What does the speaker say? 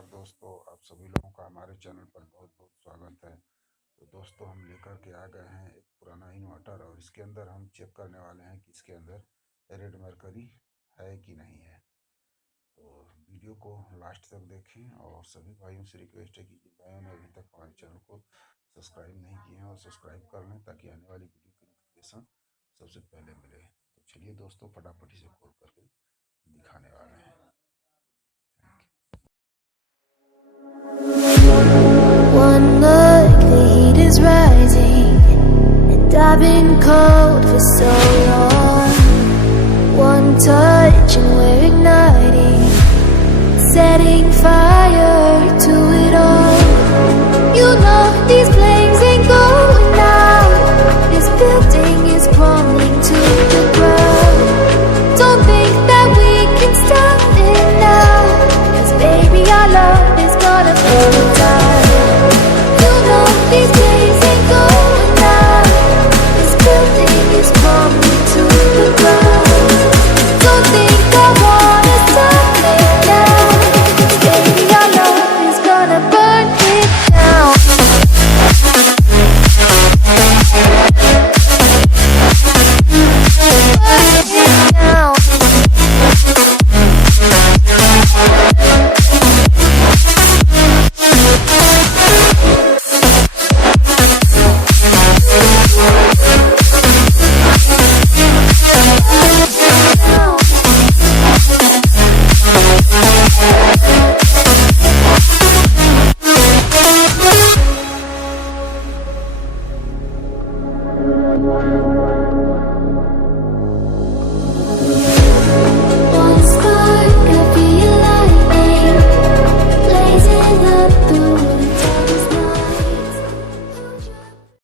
नमस्कार दोस्तों, आप सभी लोगों का हमारे चैनल पर बहुत बहुत स्वागत है। तो दोस्तों, हम लेकर के आ गए हैं एक पुराना इन्वर्टर और इसके अंदर हम चेक करने वाले हैं कि इसके अंदर रेड मरकरी है कि नहीं है। तो वीडियो को लास्ट तक देखें और सभी भाइयों से रिक्वेस्ट है कि जिन भाइयों ने अभी तक हमारे चैनल को सब्सक्राइब नहीं किए हैं और सब्सक्राइब कर लें ताकि आने वाली वीडियो की नोटिफिकेशन सबसे पहले मिले। तो चलिए दोस्तों, फटाफट इसे खोल करके दिखाने वाले हैं। One look, the heat is rising, and I've been cold for so long. One touch and we're igniting, setting fire.